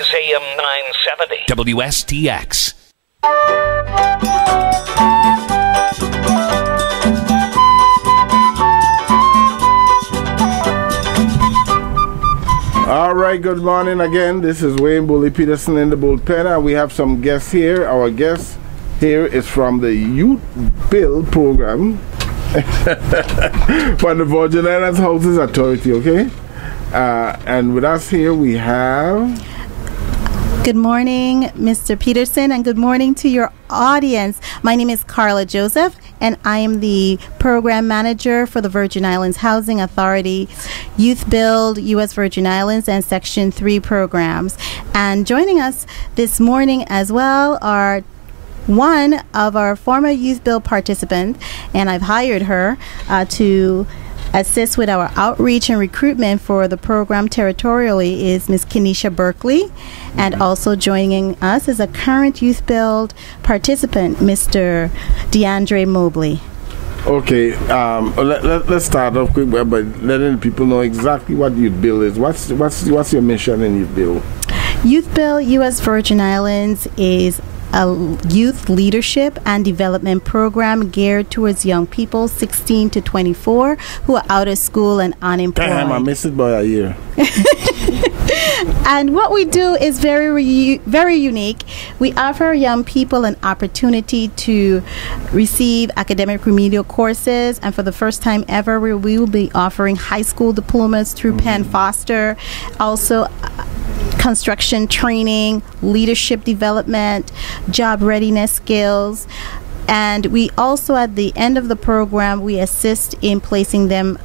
News AM 970. WSTX. All right, good morning again. This is Wayne Bully Peterson in the bullpen, and we have some guests here. Our guest here is from the YouthBuild program from the Virgin Islands Houses Authority, okay? And with us here we have... Good morning, Mr. Peterson, and good morning to your audience. My name is Carla Joseph, and I am the program manager for the Virgin Islands Housing Authority, YouthBuild, U.S. Virgin Islands, and Section 3 programs. And joining us this morning as well are one of our former YouthBuild participants, and I've hired her to assist with our outreach and recruitment for the program territorially is Ms. Kenesha Berkeley, and also joining us is a current YouthBuild participant, Mr. DeAndre Mobley. Okay, let's start off quick by letting people know exactly what YouthBuild is. What's your mission in YouthBuild? YouthBuild U.S. Virgin Islands is a youth leadership and development program geared towards young people 16 to 24 who are out of school and unemployed. Damn, I missed it by a year. And what we do is very unique. We offer young people an opportunity to receive academic remedial courses, and for the first time ever, we will be offering high school diplomas through Penn Foster. Also, construction training, leadership development, job readiness skills. And we also, at the end of the program, we assist in placing them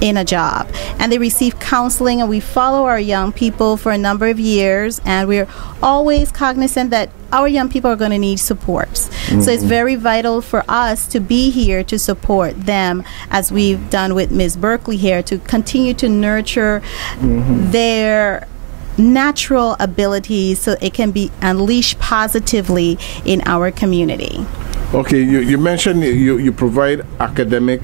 in a job. And they receive counseling, and we follow our young people for a number of years. And we're always cognizant that our young people are going to need supports. So it's very vital for us to be here to support them, as we've done with Ms. Berkeley here, to continue to nurture their natural abilities so it can be unleashed positively in our community. Okay, you mentioned you provide academic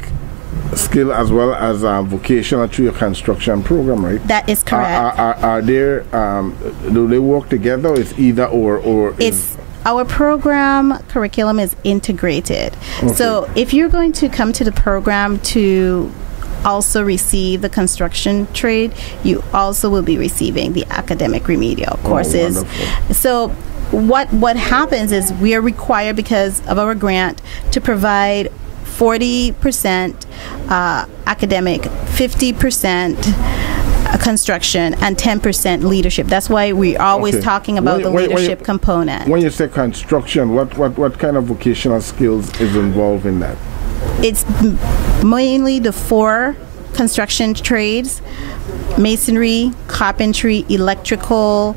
skill as well as vocational through your construction program, right? That is correct. Are there, do they work together, or it's either or? It's our program curriculum is integrated. Okay. So if you're going to come to the program to also receive the construction trade, you also will be receiving the academic remedial courses. Wonderful. So what happens is we are required, because of our grant, to provide 40% academic, 50% construction, and 10% leadership. That's why we're always talking about the leadership component. When you say construction, what kind of vocational skills is involved in that? It's mainly the 4 construction trades: masonry, carpentry, electrical,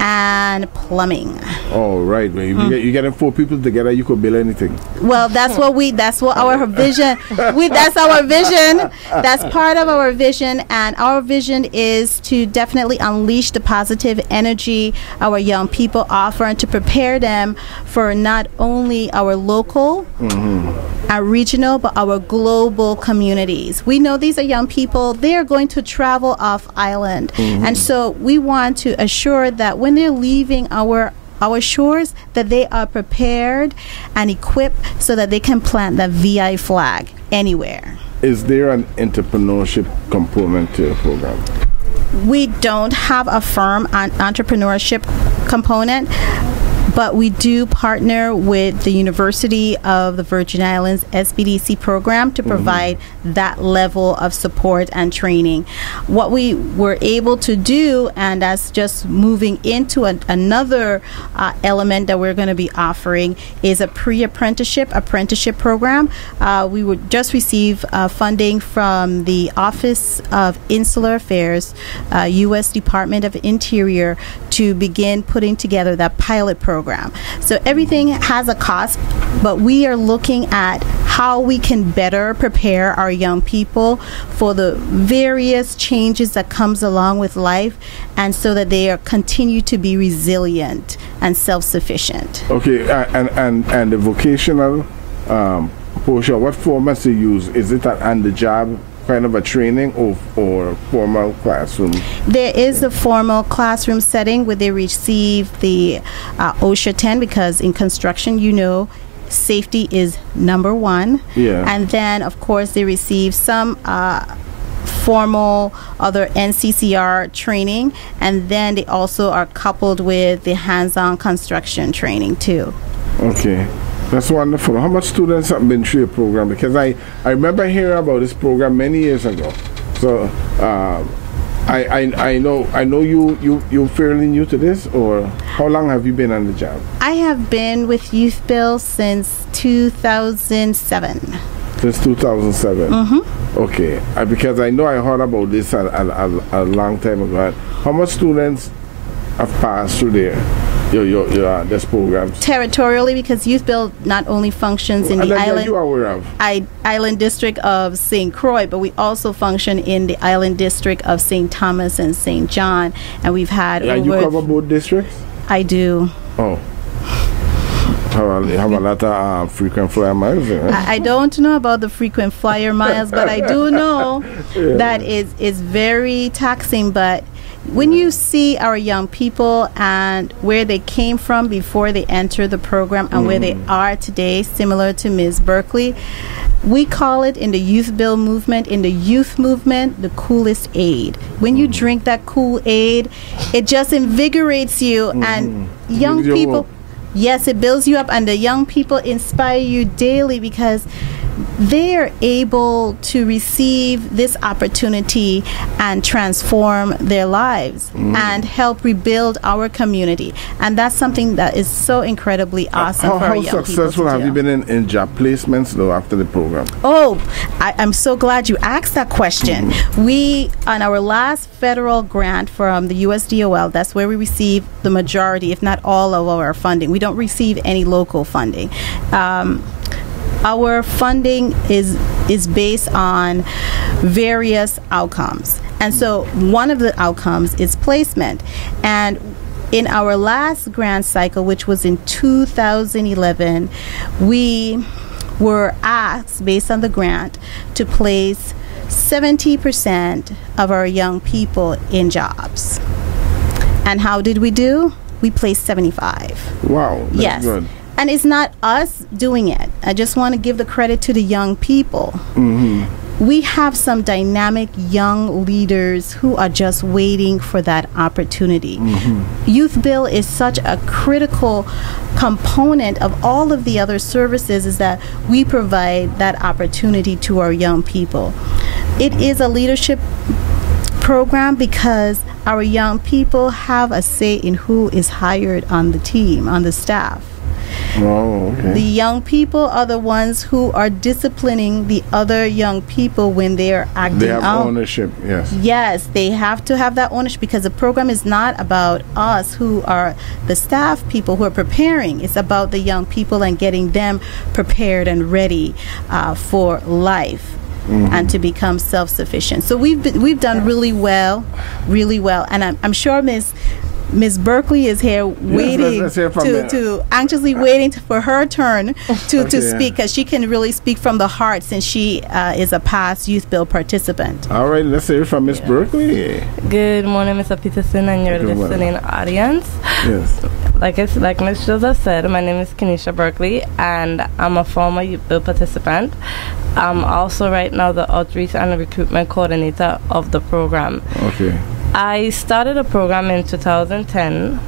and plumbing. Oh, right. You getting 4 people together, you could build anything. Well, that's our vision. That's our vision. That's part of our vision, and our vision is to definitely unleash the positive energy our young people offer, and to prepare them for not only our local, our regional, but our global communities. We know these are young people. They are going to travel off island, and so we want to assure that when they're leaving our shores, that they are prepared and equipped so that they can plant the VI flag anywhere. Is there an entrepreneurship component to your program? We don't have a firm entrepreneurship component, but we do partner with the University of the Virgin Islands SBDC program to provide that level of support and training. What we were able to do, and that's just moving into another element that we're going to be offering, is a apprenticeship program. We would just receive funding from the Office of Insular Affairs, U.S. Department of Interior, to begin putting together that pilot program. So everything has a cost, but we are looking at how we can better prepare our young people for the various changes that comes along with life, and so that they continue to be resilient and self-sufficient. Okay, and the vocational portion, what formats do you use? Is it on the job kind of a training or formal classroom? There is a formal classroom setting where they receive the OSHA 10, because in construction, safety is number one. Yeah. And then, of course, they receive some formal other NCCR training, and then they also are coupled with the hands-on construction training too. Okay, that's wonderful. How much students have been through your program? Because I remember hearing about this program many years ago. So I know you're fairly new to this, or how long have you been on the job? I have been with YouthBuild since 2007. Since 2007. Mm-hmm. Okay, because I know I heard about this a long time ago. How much students have passed through this program? Territorially, because YouthBuild not only functions in the island district of St. Croix, but we also function in the island district of St. Thomas and St. John, and we've had. You cover both districts? I do. Oh. Have a lot of frequent flyer miles there. I don't know about the frequent flyer miles, but I do know that it's very taxing. But when you see our young people and where they came from before they entered the program and where they are today, similar to Ms. Berkeley, we call it in the YouthBuild movement, in the youth movement, the coolest aid. When you drink that cool aid, it just invigorates you, and young people. Yes, it builds you up, and the young people inspire you daily because they are able to receive this opportunity and transform their lives and help rebuild our community. And that's something that is so incredibly awesome for our young people. How successful have you been in job placements, though, after the program? Oh, I'm so glad you asked that question. We, on our last federal grant from the USDOL, that's where we receive the majority, if not all, of our funding. We don't receive any local funding. Our funding is based on various outcomes. And so one of the outcomes is placement. And in our last grant cycle, which was in 2011, we were asked, based on the grant, to place 70% of our young people in jobs. And how did we do? We placed 75. Wow, that's good. And it's not us doing it. I just want to give the credit to the young people. We have some dynamic young leaders who are just waiting for that opportunity. YouthBuild is such a critical component of all of the other services, is that we provide that opportunity to our young people. It is a leadership program because our young people have a say in who is hired on the team, on the staff. Oh, okay. The young people are the ones who are disciplining the other young people when they are acting out. They have ownership, yes. Yes, they have to have that ownership, because the program is not about us who are the staff people who are preparing. It's about the young people and getting them prepared and ready for life. And to become self-sufficient. So we've done really well, and I'm sure Ms. Berkeley is here waiting to anxiously waiting for her turn to speak, because she can really speak from the heart, since she is a past YouthBuild participant. All right, let's hear from Ms. Berkeley. Good morning, Mr. Peterson, and your listening audience. Yes. Like Ms. Joseph said, my name is Kenisha Berkeley, and I'm a former YouthBuild participant. I'm also right now the outreach and recruitment coordinator of the program. Okay. I started a program in 2010.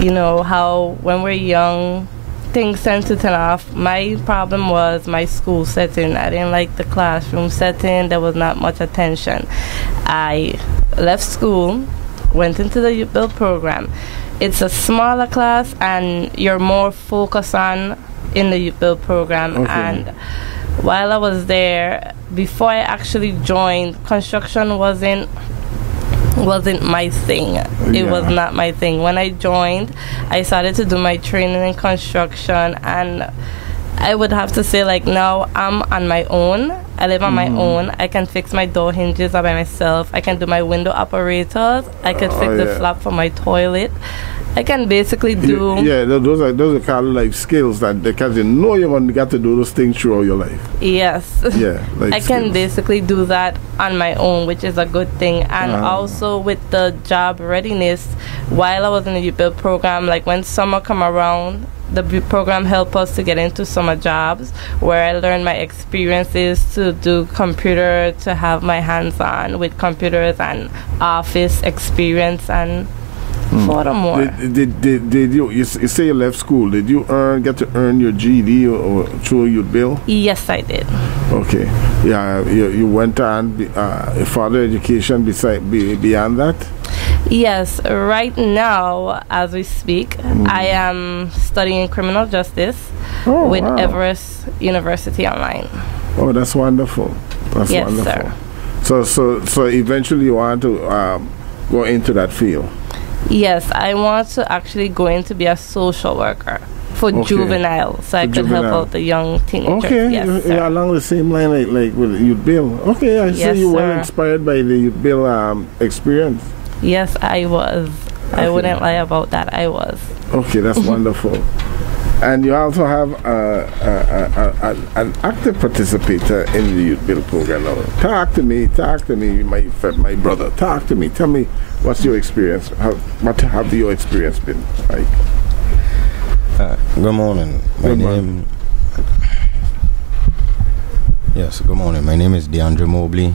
You know how when we're young, things tend to turn off. My problem was my school setting. I didn't like the classroom setting. There was not much attention. I left school, went into the YouthBuild program. It's a smaller class, and you're more focused on in the YouthBuild program. Okay. And while I was there, before I actually joined, construction wasn't my thing. It was not my thing. When I joined, I started to do my training in construction, and I would have to say, like, now I'm on my own. I live on my own. I can fix my door hinges by myself. I can do my window operators. I could fix the flap for my toilet. I can basically do. Yeah, those are kind of like skills that because you know you're going to get to do those things throughout your life. Yes. Yeah, like I can basically do that on my own, which is a good thing. And also with the job readiness, while I was in the YouthBuild program, like when summer come around, the program helped us to get into summer jobs where I learned my experiences to do computer, to have my hands on with computers and office experience. And furthermore, did you say you left school? Did you get to earn your GED or through YouthBuild? Yes, I did. Okay. Yeah, you went on further education beyond that? Yes, right now, as we speak, I am studying criminal justice with Everest University Online. Oh, that's wonderful. That's yes, wonderful. Sir. So eventually you want to go into that field? Yes, I want to actually go in to be a social worker for juvenile, so I could help out the young teenagers. Okay, yes, you're along the same line like with YouthBuild. Okay, I see you were inspired by the YouthBuild experience. Yes, I was. Okay. I wouldn't lie about that. I was. Okay, that's wonderful. And you also have an active participator in the YouthBuild program now. Talk to me, my brother. Talk to me. Tell me, what's your experience? What have your experience been like? Good morning. Good morning. My name is DeAndre Mobley.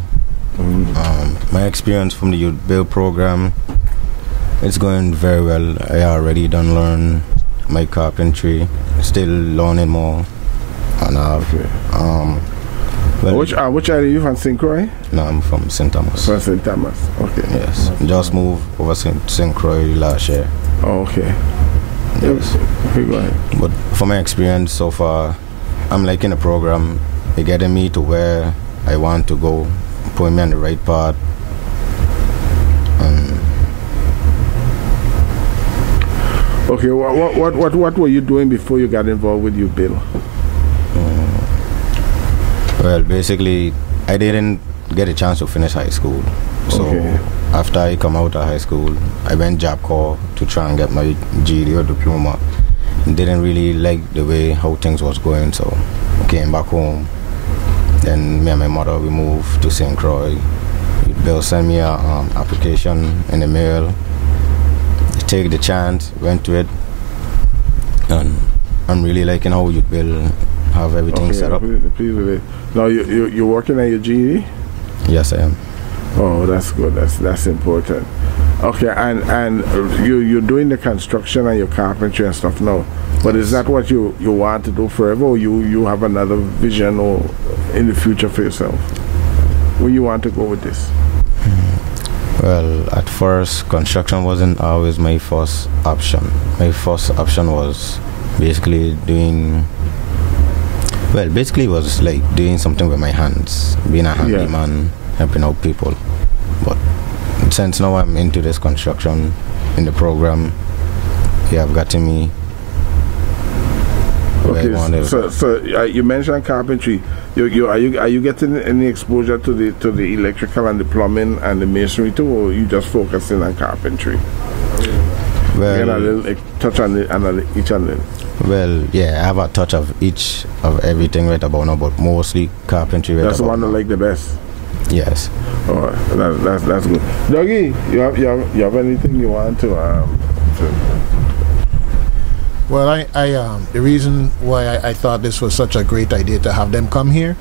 My experience from the YouthBuild program, it's going very well. I already done learn my carpentry, still learning more. And which area are you from, St. Croix? No, I'm from St. Thomas. From St. Thomas, okay. Yes, just moved over St. Croix last year. Oh, okay. Yes. Okay, go ahead. But from my experience so far, I'm liking the program. They're getting me to where I want to go, putting me on the right path. Okay, what were you doing before you got involved with YouthBuild? Well, basically, I didn't get a chance to finish high school. So after I come out of high school, I went Job Corps to try and get my GED or diploma. Didn't really like the way how things was going, so I came back home. Then me and my mother, we moved to St. Croix. YouthBuild sent me an application in the mail. Take the chance, went to it, and I'm really liking how YouthBuild have everything set up. Now you're working at your GED? Yes, I am. Oh, that's good. That's important. Okay, and you're doing the construction and your carpentry and stuff now. But is that what you want to do forever, or you have another vision or in the future for yourself? Where you want to go with this? Well, at first, construction wasn't always my first option. My first option was basically it was like doing something with my hands, being a handyman, helping out people. But since now I'm into this construction in the program, you have gotten me where I wanted. So you mentioned carpentry. Are you getting any exposure to the electrical and the plumbing and the masonry too, or you just focusing on carpentry? Well, get a little touch on each and them. Well, yeah, I have a touch of each of everything right about now, but mostly carpentry. Right, that's the one I like the best. Yes. All right, that's good. Dougie, you have anything you want to Well, I the reason why I thought this was such a great idea to have them come here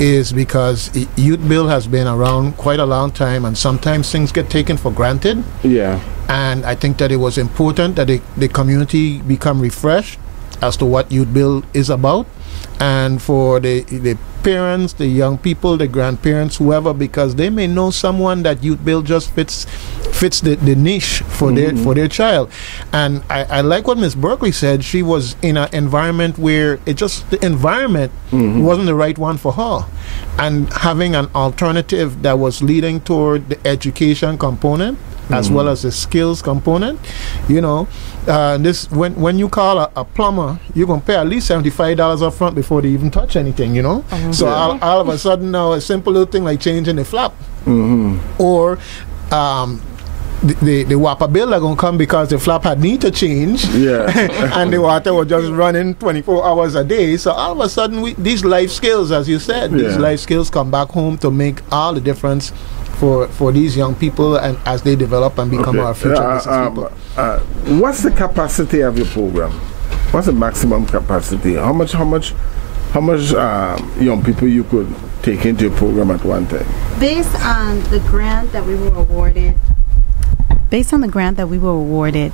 is because YouthBuild has been around quite a long time, and sometimes things get taken for granted. Yeah. And I think that it was important that the community become refreshed as to what YouthBuild is about, and for the parents, the young people, the grandparents, whoever, because they may know someone that YouthBuild just fits the niche for their child. And I like what Miss Berkeley said. She was in an environment where the environment wasn't the right one for her, and having an alternative that was leading toward the education component as well as the skills component, this when you call a plumber, you're going to pay at least $75 up front before they even touch anything, So all of a sudden now, a simple little thing like changing the flap or the water bill are going to come because the flap had need to change. Yeah. And the water was just running 24 hours a day. So all of a sudden, these life skills, as you said, these life skills come back home to make all the difference for these young people and as they develop and become our future business people. What's the capacity of your program? What's the maximum capacity? How much young people you could take into your program at one time? Based on the grant that we were awarded,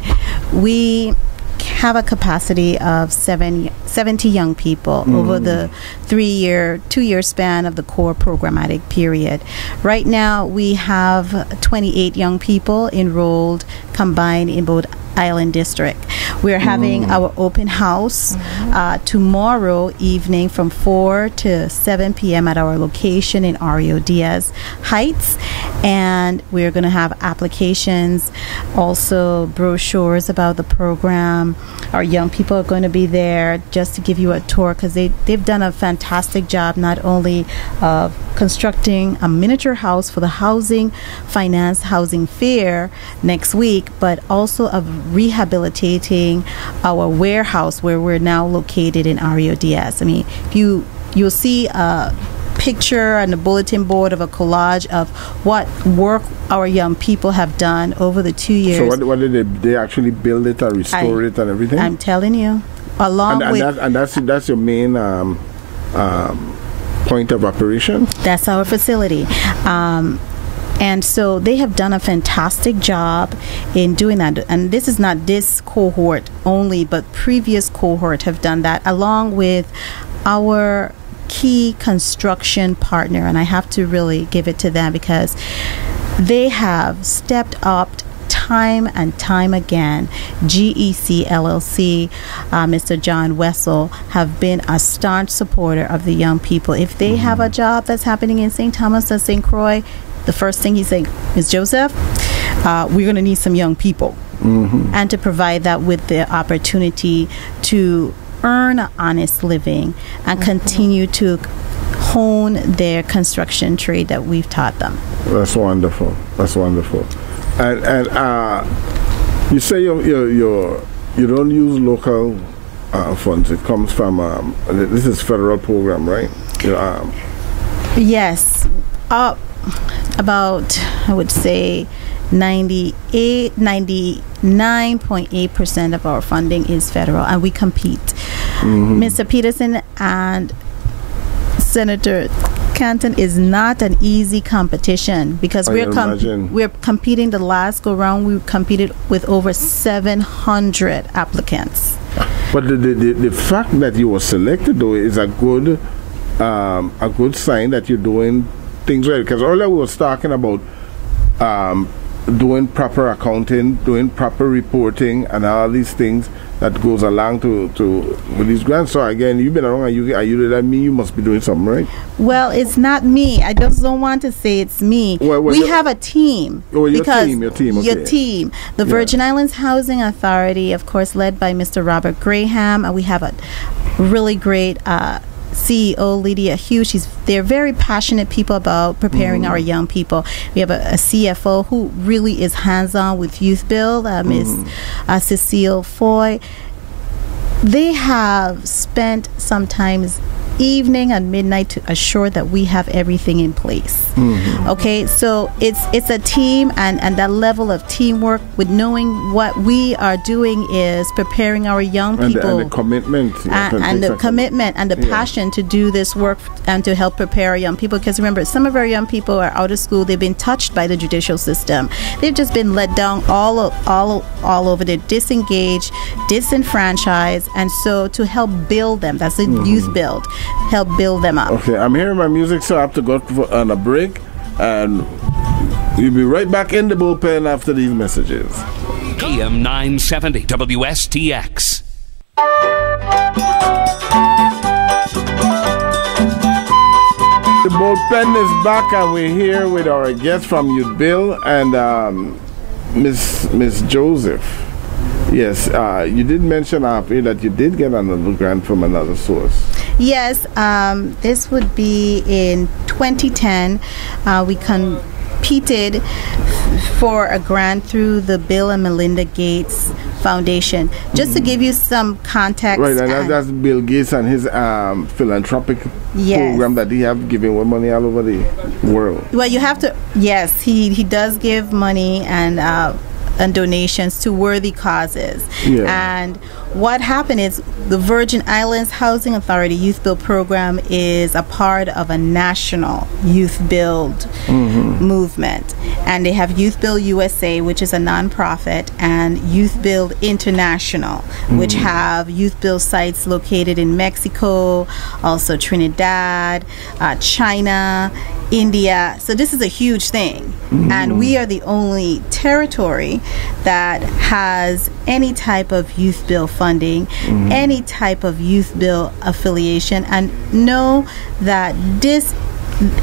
we have a capacity of 70 young people over the 2-year span of the core programmatic period. Right now, we have 28 young people enrolled combined in both Island District. We're having our open house tomorrow evening from 4 to 7 p.m. at our location in Rio Diaz Heights, and we're going to have applications, also brochures about the program. Our young people are going to be there just to give you a tour because they've done a fantastic job not only of constructing a miniature house for the housing fair next week, but also of rehabilitating our warehouse where we're now located in Rio Diaz. I mean, you'll see a picture on the bulletin board of a collage of what work our young people have done over the 2 years. So what did they actually build it and restore it and everything? I'm telling you, that's your main point of operation? That's our facility. And so they have done a fantastic job in doing that. And this is not this cohort only, but previous cohort have done that along with our key construction partner. And I have to really give it to them because they have stepped up time and time again. GEC LLC, Mr. John Wessel, have been a staunch supporter of the young people. If they have a job that's happening in St. Thomas or St. Croix, the first thing he's saying, Ms. Joseph, we're going to need some young people. And to provide that with the opportunity to earn an honest living and continue to hone their construction trade that we've taught them. That's wonderful. That's wonderful. And you say you don't use local funds. It comes from this is federal program, right? Yes. About, I would say, 99.8% of our funding is federal, and we compete. Mr. Peterson and Senator Canton is not an easy competition because we're competing. The last go round, we competed with over 700 applicants. But the fact that you were selected, though, is a good sign that you're doing things right. Because earlier we was talking about doing proper accounting, doing proper reporting, and all these things that goes along with these grants. So again, you've been around, that mean you must be doing something right? Well, it's not me. I just don't want to say it's me. We have a team. Your team. Your team. The Virgin Islands Housing Authority, of course, led by Mr. Robert Graham, and we have a really great CEO Lydia Hughes. They're very passionate people about preparing our young people. We have a CFO who really is hands-on with YouthBuild, Ms. Cecile Foy. They have spent sometimes evening and midnight to assure that we have everything in place. Okay, so it's a team, and that level of teamwork with knowing what we are doing is preparing our young people, and the commitment and the commitment and the passion to do this work and to help prepare our young people. Because remember, some of our young people are out of school. They've been touched by the judicial system. They've just been let down all over. They're disengaged, disenfranchised, and so to help build them, that's the YouthBuild. Help build them up. Okay, I'm hearing my music, so I have to go on a break, and we'll be right back in the bullpen after these messages. AM 970 WSTX. The bullpen is back, and we're here with our guest from YouthBuild and Miss Joseph. Yes, you did mention after that you did get another grant from another source. Yes, this would be in 2010. We competed for a grant through the Bill and Melinda Gates Foundation. Just to give you some context. Right, and that's Bill Gates and his philanthropic program that he have giving away money all over the world. Well, you have to, yes, he does give money and donations to worthy causes. Yeah. And what happened is the Virgin Islands Housing Authority YouthBuild program is a part of a national YouthBuild movement. And they have YouthBuild USA, which is a nonprofit, and YouthBuild International, which have YouthBuild sites located in Mexico, also Trinidad, China, India. So this is a huge thing. And we are the only territory that has any type of YouthBuild funding, any type of YouthBuild affiliation, and know that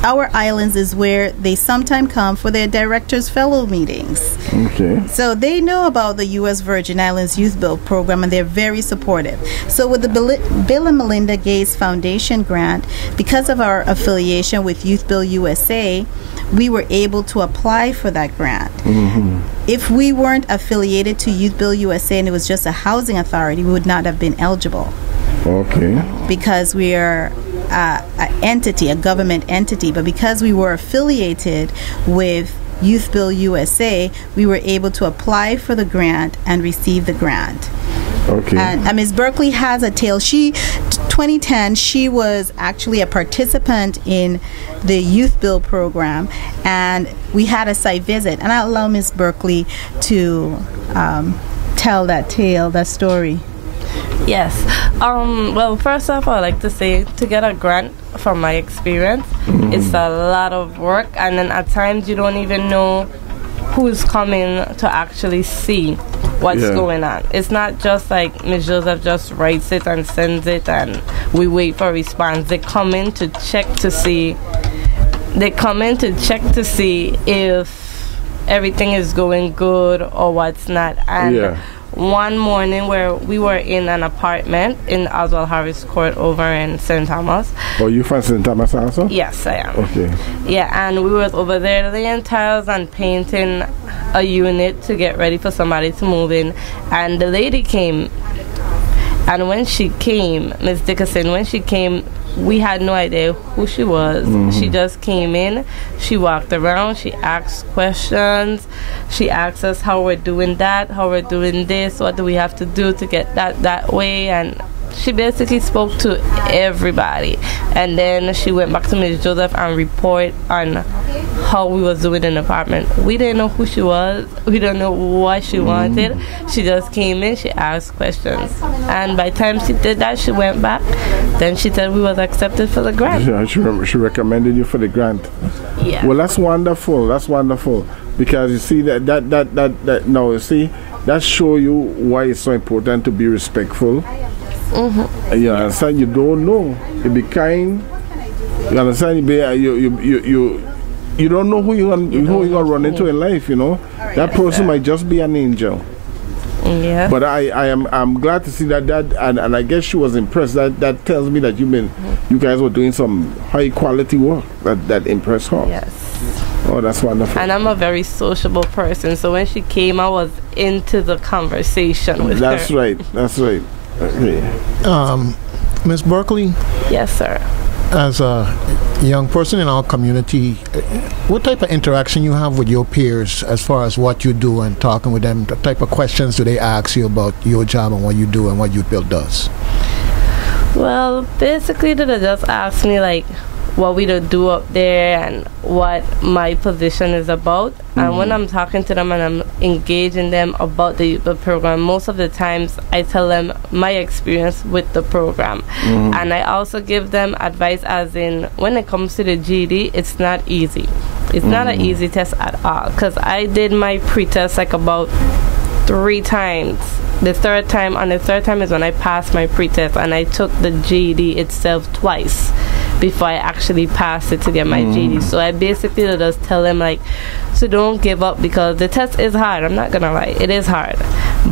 our islands is where they sometimes come for their directors' fellow meetings. Okay. So they know about the U.S. Virgin Islands YouthBuild program, and they're very supportive. So with the Bill and Melinda Gates Foundation grant, because of our affiliation with YouthBuild USA, we were able to apply for that grant. If we weren't affiliated to YouthBuild USA and it was just a housing authority, we would not have been eligible. Okay. Because we are an entity, a government entity, but because we were affiliated with YouthBuild USA, we were able to apply for the grant and receive the grant. Okay. And Ms. Berkeley has a tale. 2010, she was actually a participant in the YouthBuild program, and we had a site visit. And I'll allow Ms. Berkeley to tell that tale, that story. Yes. Well, first off, I'd like to say to get a grant, from my experience, it's a lot of work, and then at times you don't even know who's coming to actually see what's going on. It's not just like Ms. Joseph just writes it and sends it and we wait for a response. They come in to check to see. If everything is going good or what's not. And one morning where we were in an apartment in Oswald Harris Court over in St. Thomas. Oh, you from St. Thomas also? Yes, I am. Okay. Yeah, and we were over there laying tiles and painting a unit to get ready for somebody to move in. And the lady came. And when she came, Ms. Dickerson, when she came, we had no idea who she was. She just came in, she walked around, she asked questions, she asked us how we're doing that, how we're doing this, what do we have to do to get that way, and she basically spoke to everybody. And then she went back to Ms. Joseph and report on how we was doing in the apartment. We didn't know who she was. We don't know what she wanted. She just came in, she asked questions. And by the time she did that, she went back. Then she said we was accepted for the grant. Yeah, she recommended you for the grant. Yeah. Well, that's wonderful. That's wonderful. Because you see that show you why it's so important to be respectful. You understand? You don't know. You be kind. You understand? You don't know who you're gonna run into in life. You know, that person might just be an angel. Yeah. But I'm glad to see that and I guess she was impressed. That tells me that you guys were doing some high quality work that impressed her. Yes. Oh, that's wonderful. And I'm a very sociable person, so when she came, I was into the conversation with her. That's right. Okay. Ms. Berkeley? Yes, sir. As a young person in our community, what type of interaction you have with your peers as far as what you do and talking with them? What type of questions do they ask you about your job and what you do and what YouthBuild does? Well, basically they just ask me like what we do up there and what my position is about. And when I'm talking to them and I'm engaging them about the program, most of the times I tell them my experience with the program. And I also give them advice as in when it comes to the GED, it's not easy. It's not an easy test at all, because I did my pre-test like about 3 times. The third time is when I passed my pre-test, and I took the GED itself twice before I actually passed it to get my GED. So I basically just tell them like, so don't give up, because the test is hard. I'm not gonna lie, it is hard.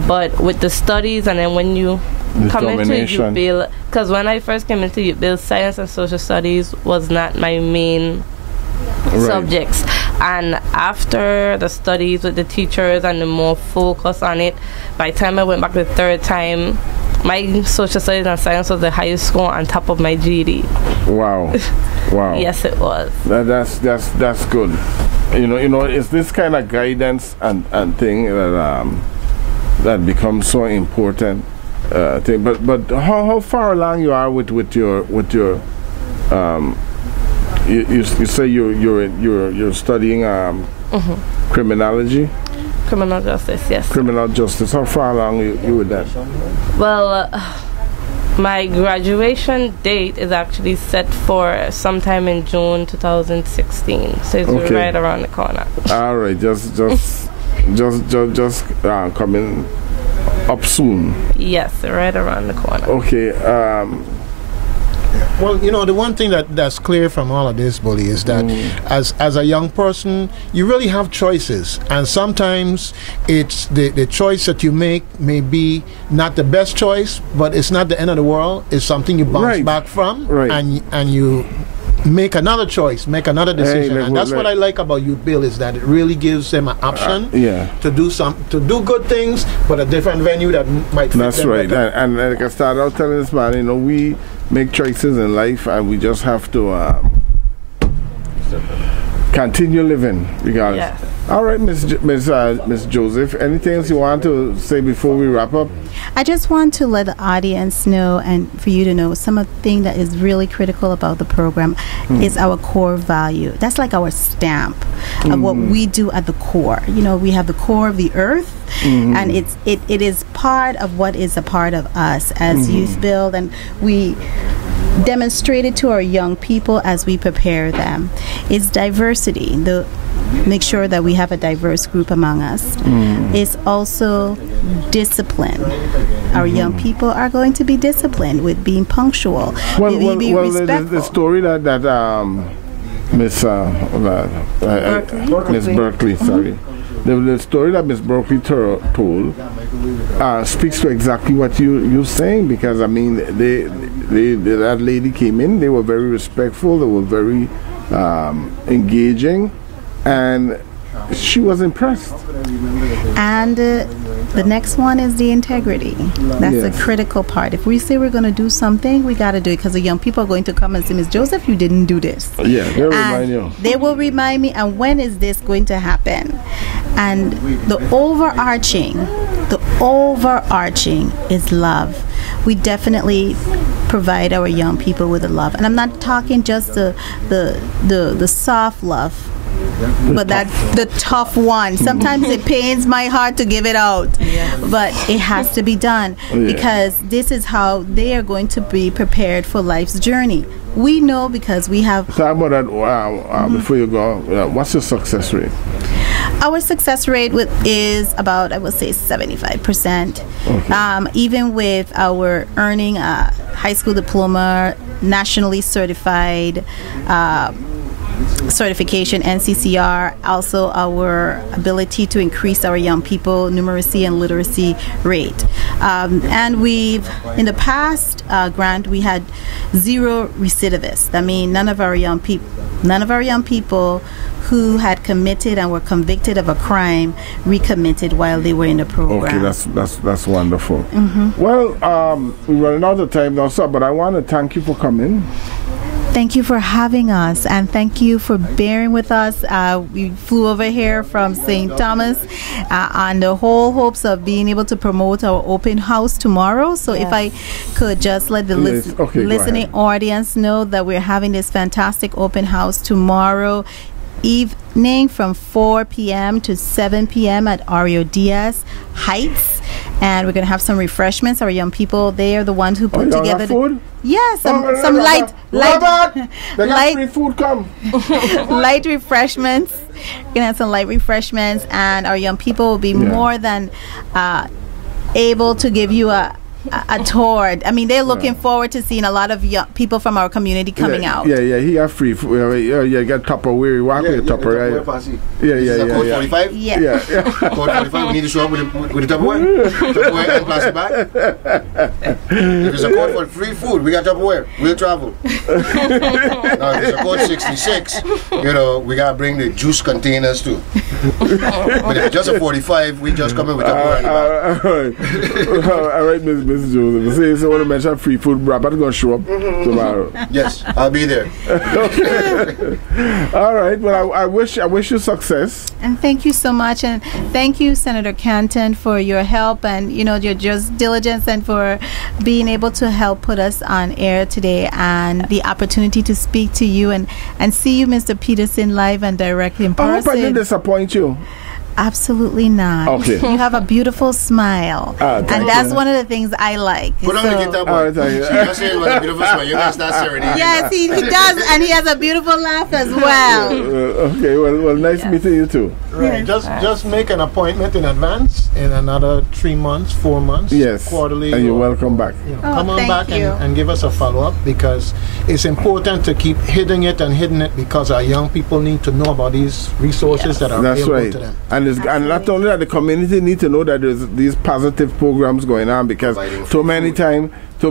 But with the studies, and then when you come into YouthBuild, because when I first came into YouthBuild, science and social studies was not my main subjects. And after the studies with the teachers and the more focus on it, by the time I went back the third time, my social studies and science was the highest score on top of my GD. Wow. Wow. Yes, it was. That's good. You know, it's this kind of guidance and thing that becomes so important. Thing. But how far along you are with your you say you're studying criminology. Criminal justice, yes. Criminal justice. How far along you with that? Well, my graduation date is actually set for sometime in June 2016, so it's right around the corner. All right, just coming up soon. Yes, right around the corner. Okay. Well, you know, the one thing that's clear from all of this, Bully, is that as a young person, you really have choices. And sometimes it's the choice that you make may be not the best choice, but it's not the end of the world. It's something you bounce back from, and you make another choice, make another decision. And that's what I like about YouthBuild, is that it really gives them an option to do good things, but a different venue that might fit That's them right. better. And like I started out telling this man, you know, we make choices in life, and we just have to continue living regardless. Yes. All right, Miss Joseph, anything else you want to say before we wrap up? I just want to let the audience know, and for you to know, some of the thing that is really critical about the program is our core value. That's like our stamp of what we do at the core. You know, we have the core of the earth, and it is part of what is a part of us as YouthBuild, and we demonstrate it to our young people as we prepare them. It's diversity. Make sure that we have a diverse group among us. It's also discipline. Our young people are going to be disciplined with being punctual. The story that Miss Berkeley, sorry. The story that Miss Berkeley told speaks to exactly what you're saying, because I mean, that lady came in, they were very respectful, they were very engaging, and she was impressed. And the next one is the integrity. That's a critical part. If we say we're going to do something, we got to do it, because the young people are going to come and say, Ms. Joseph, you didn't do this. Yeah, they'll remind you. They will remind me, and when is this going to happen? And the overarching is love. We definitely provide our young people with the love. And I'm not talking just the soft love, but that's the tough one. Sometimes it pains my heart to give it out, but it has to be done, because this is how they are going to be prepared for life's journey. We know, because we have... Talk about that before you go. What's your success rate? Our success rate is about, I would say, 75%. Okay. Even with our earning a high school diploma, nationally certified certification, NCCR, also our ability to increase our young people numeracy and literacy rate. And we've, in the past grant, we had 0 recidivists. I mean, none of our young people who had committed and were convicted of a crime recommitted while they were in the program. Okay, that's wonderful. Well, we're running out of time now, sir, but I want to thank you for coming. Thank you for having us, and thank you for bearing with us. We flew over here from St. Thomas on the whole hopes of being able to promote our open house tomorrow. So if I could just let the listening audience know that we're having this fantastic open house tomorrow evening from 4 p.m. to 7 p.m. at Ario Diaz Heights, and we're going to have some refreshments. Our young people, they are the ones who put together food? Yes, some light free food come. light refreshments. We're gonna have some light refreshments, and our young people will be more than able to give you a a tour. I mean, they're looking forward to seeing a lot of young people from our community coming out. Yeah, he have free food. You got Tupperware. You walk with Tupperware, right? Yeah. Code 45? Yeah. Code 45, we need to show up with the Tupperware. Tupperware and plastic bag. If it's a code for free food, we got Tupperware. We'll travel. Now, if it's a code 66, we got to bring the juice containers too. But if it's just a 45, we just come in with Tupperware. All right, Mrs. Joseph. So, I want to mention free food. Robert going to show up tomorrow. Yes, I'll be there. Okay. All right. Well, I wish you success. And thank you so much, and thank you, Senator Canton, for your help and your just diligence, and for being able to help put us on air today, and the opportunity to speak to you and see you, Mr. Peterson, live and directly in person. I hope I didn't disappoint you. Absolutely not. Okay. You have a beautiful smile. And that's one of the things I like. Put on the guitar, boy. She just said it was a beautiful smile. You guys start serenading. Yes, he does, and he has a beautiful laugh as well. Okay, well, nice meeting you too. Right. Just make an appointment in advance in another 3 months, 4 months. Yes. Quarterly. And you're welcome back. Come on back and give us a follow-up, because it's important to keep hitting it, because our young people need to know about these resources that are available to them. And not only that, the community need to know that there's these positive programs going on, because too many times you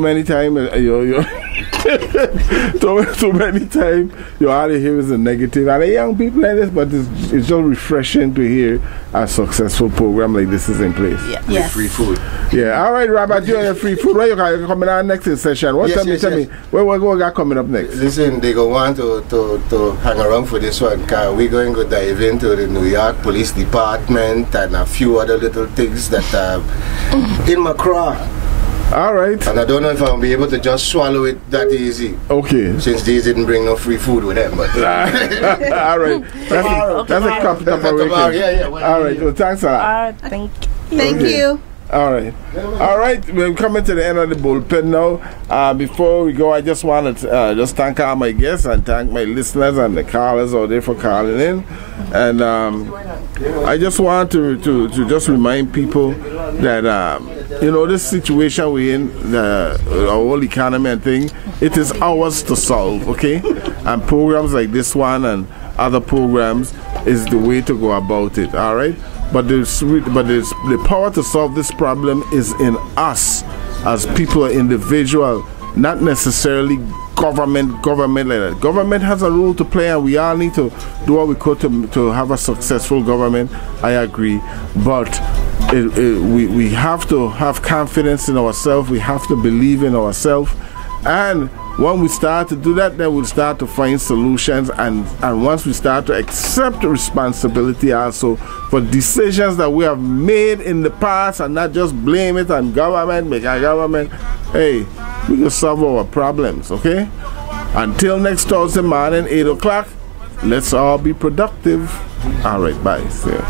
all you hear is a negative, and the young people like this, but it's just refreshing to hear a successful program like this is in place. Yes. Free food. Yeah. All right, Robert, you're your free food. Where you coming on next in session? Tell me, what we got coming up next? Listen, they go want to hang around for this one, because we're going to dive into the New York Police Department and a few other little things that are in my craw. All right. And I don't know if I'll be able to just swallow it that easy. Okay. Since these didn't bring no free food with them. But all right. That's a cup tomorrow. Yeah. All right. Well, thanks a lot. Thank you. Thank you. All right. We're coming to the end of the bullpen now. Before we go, I just want to just thank all my guests and thank my listeners and the callers out there for calling in. And I just want to just remind people that this situation we're in, our whole economy and thing, it is ours to solve, okay? And programs like this one and other programs is the way to go about it, all right? But the power to solve this problem is in us as people, individual, not necessarily government like that. Government has a role to play, and we all need to do what we could to have a successful government. I agree, but we have to have confidence in ourselves. We have to believe in ourselves, and when we start to do that, then we'll start to find solutions, and once we start to accept responsibility also for decisions that we have made in the past and not just blame it on government, hey, we can solve our problems, okay? Until next Thursday morning, 8 o'clock, let's all be productive. All right, bye. See ya.